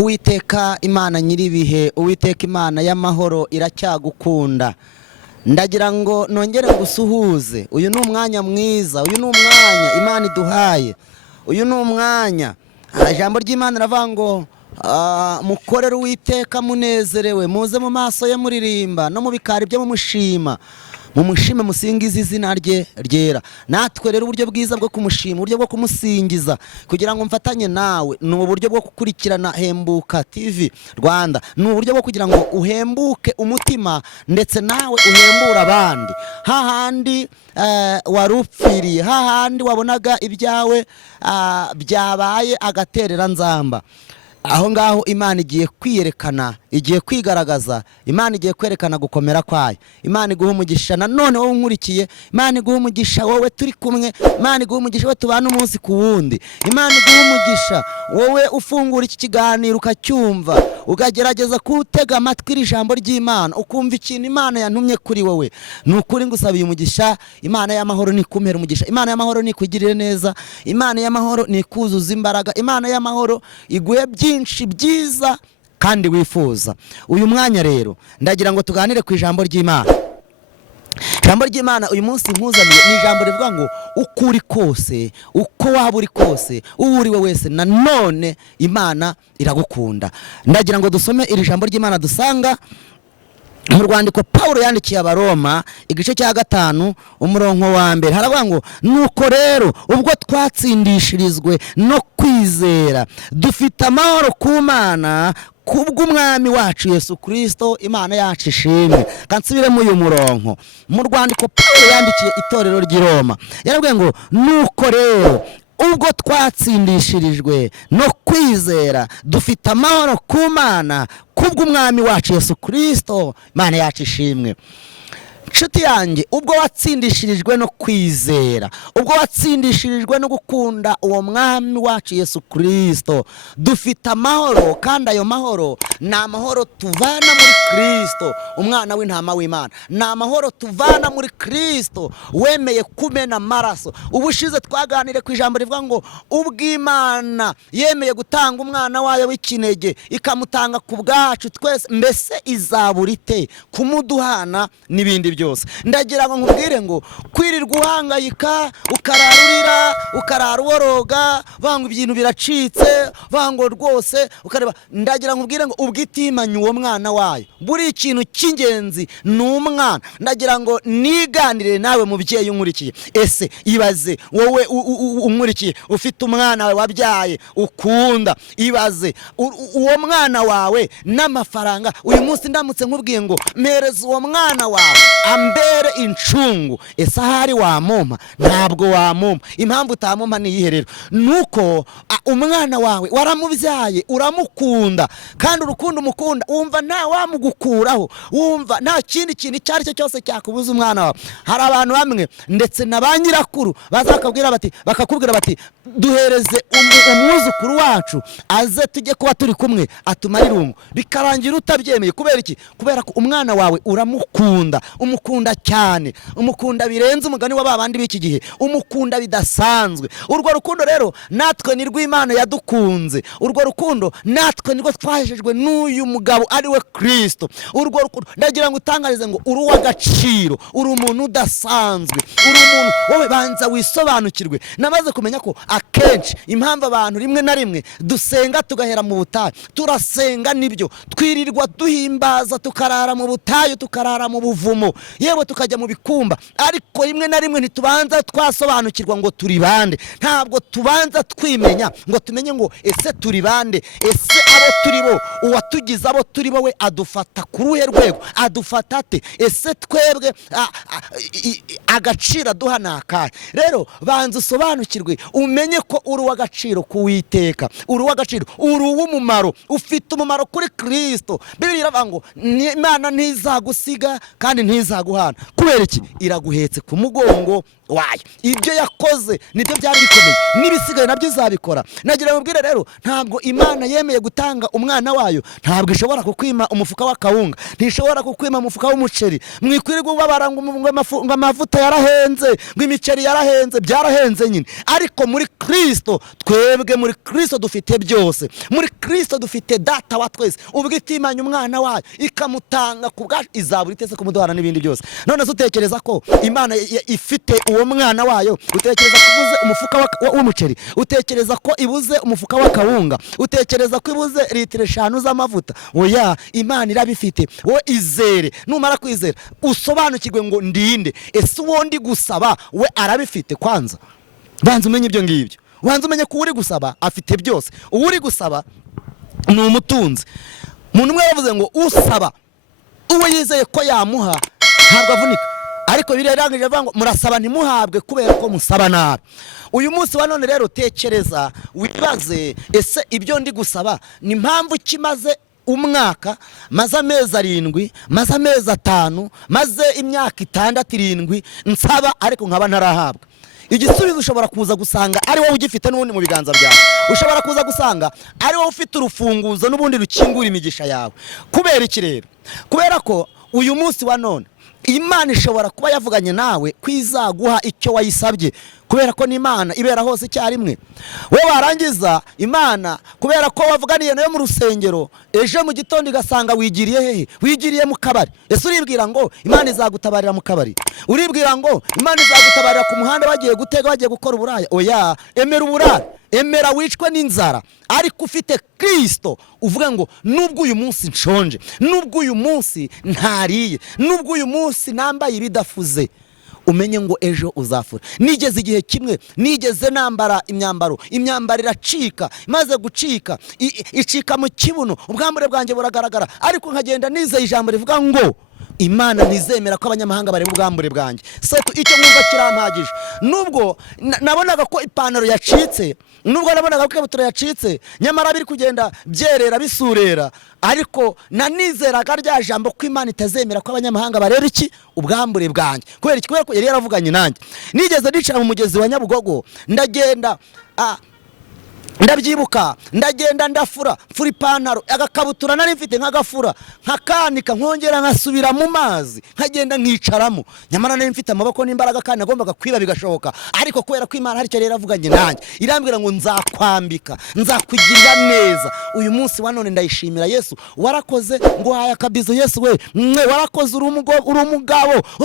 Uwiteka Imana nyiribihe, Uwiteka Imana y'amahoro iracyagukunda. Ndagira ngo nongere gusuhuze. Uyu ni umwanya mwiza, uyu ni umwanya Imana iduhaye, uyu ni umwanya ijambo ry'Imana ravuga ngo mukorere Uwiteka munezerewe, muze mu maso ye muririmba no mu bikari byo mumushima, mumushime musingize izina rye ryera. Natwe rero uburyo bwiza bwo kumushima, uburyo bwo kumusingiza kugira ngo mfatanye nawe ni uburyo bwo gukurikirana Hembuka TV Rwanda, ni uburyo bwo kugira ngo uhembuke umutima ndetse nawe uhembura abandi. Hahandi warupfiriye, hahandi wabonaga ibyawe byabaye agaterera nzamba, aho ngaho Imana igiye kwiyerekana, igiye kwigaragaza, Imana igiye kwerekana gukomera kwayo. Imana iguha umugisha nanone wowe unkurikiye, Imana iguha umugisha wowe turi kumwe, Imana iguha umugisha wowe tubana umunsi ku wundi, Imana iguha umugisha wowe ufungura iki kiganiro ukacyumva, ukagerageza kutega amatwi iri jambo ry'Imana, ukumva ikintu Imana yantumye kuri wowe. Nukuri ngusabiye umugisha, Imana y'amahoro nikumera umugisha, Imana y'amahoro nikugirire neza, Imana y'amahoro nikuzuza imbaraga, Imana y'amahoro iguhe byinshi byiza kandi wifuza. Uyu mwanya rero ndagira ngo tuganire ku ijambo ry'Imana. Ijambo ry'Imana uyu munsi nkuzaniye ni ijambo rivuga ngo uko uri kose, uko waba uri kose, uwo uri we wese, nanone Imana iragukunda. Ndagira ngo dusome iri jambo ry'Imana dusanga mu rwandiko Paulo yandikiye Abaroma igice cya 5 umurongo wa mbere. Haravuga ngo nuko rero ubwo twatsindishirizwe no kwizera dufite amahoro ku Mana kubw'umwami wacu Yesu Kristo, Imana yacu ishimwe. Kansubire mu uyu murongo mu rwandiko Paulo yandikiye itorero ry'i Roma, yaravuga ngo nuko rero ubwo twatsindishirijwe no kwizera dufite amahoro ku Mana kubw'umwami wacu Yesu Kristo, Imana yacu ishimwe. Nshuti yanjye, ubwo watsindishirijwe no kwizera, ubwo watsindishirijwe no gukunda uwo mwami wacu Yesu Kristo, dufite amahoro, kandi ayo mahoro ni amahoro tuvana muri Kristo, umwana w'intama w'Imana. Ni amahoro tuvana muri Kristo wemeye kumena amaraso. Ubushize twaganire ku ijambo rivuga ngo ubw'Imana yemeye gutanga umwana wayo w'ikinege, ikamutanga ku bwacu twese, mbese izaburite kumuduhana n'ibindi byose. Ndagira ngo nkubwire ngo kwirirwa uhangayika, ukararurira, ukararuboroga, vango ibintu biracitse, vango rwose ukareba. Ndagira ngo nkubwire ngo ubwitimanye uwo mwana wayo, buri ikintu cy'ingenzi ni umwana. Ndagira ngo niganire nawe mubyeyi unkurikiye. Ese ibaze wowe unkurikiye ufite umwana wawe wabyaye ukunda, ibaze uwo mwana wawe n'amafaranga uyu munsi ndamutse nkubwiye ngo mpereza uwo mwana wawe ambere incungu, ese ahari wamumpa? Ntabwo wamumpa. Impamvu utamumpa ni iyihe rero? Nuko umwana wawe waramubyaye, uramukunda, kandi urukundo umukunda wumva nta wamugukuraho, wumva nta kindi kintu icyo ari cyo cyose cyakubuza umwana wawe. Hari abantu bamwe ndetse na ba nyirakuru bakakubwira bati duhereze umwuzukuru wacu aze tujye kuba turi kumwe atumara irungu, bikarangira utabyemeye. Kubera iki? Kubera ko umwana wawe uramukunda, umukunda cyane, umukunda birenze umugani wa babandi b'iki gihe, umukunda bidasanzwe. Urwo rukundo rero natwe ni rw'Imana yadukunze, urwo rukundo natwe nirwo twahejejwe n'uyu mugabo ari we Kristo. Urwo rukundo ndagira ngo utangarize ngo uri uw'agaciro, uri umuntu udasanzwe, uri umuntu wowe banza wisobanukirwe. Namaze kumenya ko akenshi impamvu abantu rimwe na rimwe dusenga tugahera mu butayu, turasenga nibyo, twirirwa duhimbaza, tukarara mu butayu, tukarara mu buvumo, yewe tukajya mu bikumba, ariko rimwe na rimwe ntitubanza twasobanukirwa ngo turi bande. Ntabwo tubanza twimenya ngo tumenye ngo ese turi bande, ese abo turi bo, uwatugize abo turi bo we adufata ku ruhe rwego, adufata ate? Ese twebwe agaciro duha nakahe? Rero banza usobanukirwe, umenye ko uri uw'agaciro kuwiteka, uri uw'agaciro, uri uw'umumaro, ufite umumaro kuri Kristo. Bibiliya iravuga ngo Imana ntizagusiga kandi izaguhana. Kubera iki? Iraguhetse ku mugongo wayo. Ibyo yakoze nibyo byari bikomeye, n'ibisigaye nabyo izabikora. Nagira ngo mbwire rero, ntabwo Imana yemeye gutanga umwana wayo, ntabwo ishobora kukwima umufuka w'akawunga, ntishobora kukwima umufuka w'umuceri. Mwikwirirwa ubabara ngo amavuta yarahenze, ngo imiceri yarahenze, byarahenze nyine. Ariko muri Kristo, twebwe muri Kristo dufite byose. Muri Kristo dufite data wa twese, ubwo itimanya umwana wayo ikamutanga ku bwacu, izabura itese kumuduhana n'ibindi byose. None utekereza ko Imana ifite uwo mwana wayo, utekereza ko ibuze umufuka w'umuceri, utekereza ko ibuze umufuka w'akawunga, utekereza ko ibuze litiro 5 z'amavuta? Oya, Imana irabifite. Wowe izere, numara kwizera usobanukirwe ngo ndinde. Ese uwo ndi gusaba we arabifite? Kwanza banza umenye ibyo ngibyo, wanza umenye ko uri gusaba afite byose. Uri gusaba ni umutunzi. Umuntu umwe yavuze ngo usaba uwo yizeye ko yamuha ntabwo avunika. Ariko birarangije avuga ngo murasaba ntimuhabwe kubera ko musaba nabi. Uyu munsi wa none rero tekereza wibaze, ese ibyo ndi gusaba ni mpamvu kimaze umwaka, maze amezi 7, maze amezi 5, maze imyaka 6, 7 nsaba ariko nkaba ntarahabwa? Igisubizo ushobora kuza gusanga ari wowe ugifite n'ubundi mu biganza byawe. Ushobora kuza gusanga ari wowe ufite urufunguzo n'ubundi rukingura imigisha yawe. Kubera iki rero? Kubera ko uyu munsi wa none Imana ishobora kuba yavuganye nawe kwizaguha icyo wayisabye, kubera ko n'Imana ibera hose icyarimwe. We warangiza Imana kubera ko wavuganiye nayo mu rusengero, ejo mu gitondo igasanga wigiriye hehe? Wigiriye mu kabari. Ese uribwira ngo Imana izagutabarira mu kabari? Uribwira ngo Imana izagutabarira ku muhanda bagiye gutega, bagiye gukora uburaya? Oya, emera uburaya, emera wicwe n'inzara, ariko ufite Kristo uvuga ngo nubwo uyu munsi nshonje, nubwo uyu munsi ntariye, nubwo uyu munsi nambaye ibidafuze, umenye ngo ejo uzafura. Nigeze igihe kimwe nigeze nambara imyambaro iracika, maze gucika icika mu kibuno, ubwambure bwanjye buragaragara, ariko nkagenda nizeye ijambo rivuga ngo Imana ntizemera ko abanyamahanga bareba ubwambure bwanjye. Setu icyo mwumva kirampagije. Nubwo nabonaga ko ipantaro yacitse, nubwo nabonaga ko ikabutura yacitse, nyamara biri kugenda byerera bisurera, ariko nanizeraga rya jambo ko Imana itazemera ko abanyamahanga bareba iki? Ubwambure bwanjye. Kubera ko yari yaravuganye nanjye. Nigeze nicara mu mugezi wa Nyabugogo, ndagenda ndabyibuka, ndagenda ndafura ipantaro, agakabutura nari mfite nk'agafura, nkakanika, nkongera nkasubira mu mazi, nkagenda nkicaramo. Nyamara nari mfite amaboko n'imbaraga kandi nagombaga kwiba bigashoboka. Ariko kubera ko Imana hari icyo rero avuganye nanjye, irambwira ngo nzakwambika, nzakugirira neza. Uyu munsi wa none ndayishimira Yesu, warakoze ngo haye Akabizu. Yesu we, warakoze, uri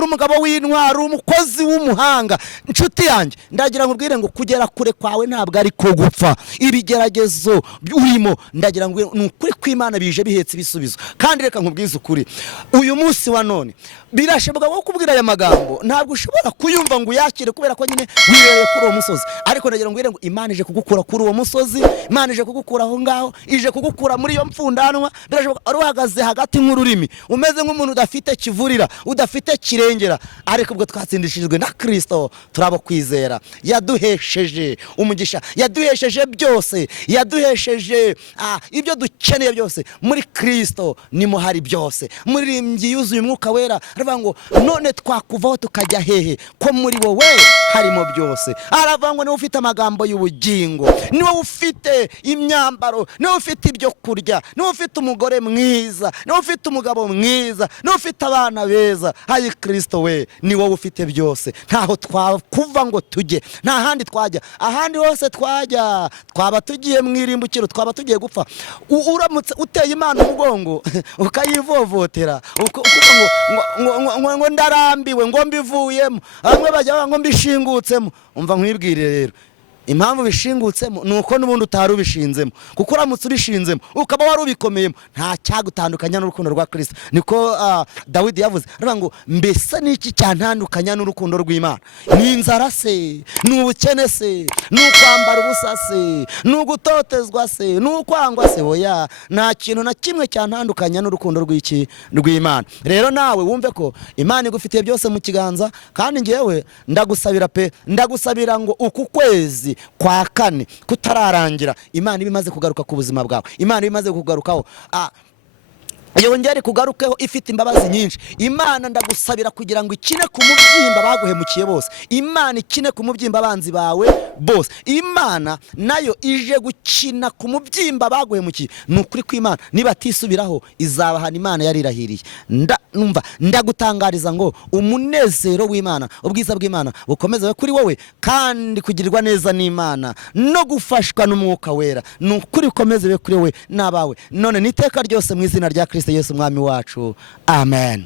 umugabo w'intwari, umukozi w'umuhanga. Inshuti yanjye, ndagira ngo ubwire ngo kugera kure kwawe ntabwo ari ko gupfa. Ibigeragezo urimo, ndagira ngo nukuri kw'Imana bije bihetse ibisubizo. Kandi reka nkubwize ukuri, uyu munsi wa none birashoboka ko kubwira aya magambo ntabwo ushobora kuyumva ngo yakire, kubera ko nyine wireye kuri uwo musozi. Ariko ndagira ngo Imana ije kugukura kuri uwo musozi, Imana ije kugukura aho ngaho, ije kugukura muri iyo mpfundanwa. Birashoboka ari uhagaze hagati nk'ururimi, umeze nk'umuntu udafite kivurira, udafite kirengera, ariko ubwo twatsindishijwe na Kristo turabo kwizera. Yaduhesheje umugisha, yaduhesheje byose, yaduhesheje ibyo dukeneye byose. Muri Kristo nimo hari byose. Muririmbyi yuzuye umwuka wera aravuga ngo none twakuvaho tukajya hehe? Ko muri wowe harimo byose. Aravuga ngo niwe ufite amagambo y'ubugingo, niwe ufite imyambaro, niwe ufite ibyo kurya, niwe ufite umugore mwiza, niwe ufite umugabo mwiza, niwe ufite abana beza. Hayi Kristo we, ni wowe ufite byose. Ntaho twakuva ngo tujye, nta handi twajya. Ahandi hose twajya twaba tugiye mwirimbukiro, twaba tugiye gupfa. Uramutse uteye Imana umugongo ukayivovotera, ngo ndarambiwe, ngo mbivuyemo, bamwe bajya ngo mbishingutsemo. Umva nkwibwire rero, impamvu bishingutsemo nuko n'ubundi utari ubishinzemo. Kuko uramutse ubishinzemo ukaba wari ubikomeyemo, nta cyagutandukanya n'urukundo rwa Kristo. Niko Dawidi yavuze, aravuga ngo mbese niki cyantandukanya n'urukundo rw'Imana? Ni inzara se? Ni ubukene se? Ni ukwambara ubusa se? Ni ugutotezwa se? Ni ukwangwa se? Oya, nta kintu na kimwe cyantandukanya n'urukundo rw'Imana. Rero nawe wumve ko Imana igufitiye byose mu kiganza. Kandi ngewe ndagusabira pe, ndagusabira ngo uku kwezi kwa kane kutararangira, Imana ibimaze kugaruka ku buzima bwawe, Imana ibimaze kugarukaho yongere kugarukeho ifite imbabazi nyinshi. Imana ndagusabira kugira ngo ikine ku mubyimba baguhemukiye bose. Imana ikine ku mubyimba abanzi bawe bose. Imana nayo ije gukina ku mubyimba baguhemukiye. Nukuri ko Imana nibatisubiraho izabahana. Imana yarirahiriye. Ndagutangariza ngo umunezero w'Imana, ubwiza bw'Imana bukomeze kuri wowe, kandi kugirirwa neza n'Imana no gufashwa n'Umwuka Wera nukuri ukomeze kuri wowe n'abawe none niteka ryose mu izina rya Kristo Yesu umwami wacu. Amen.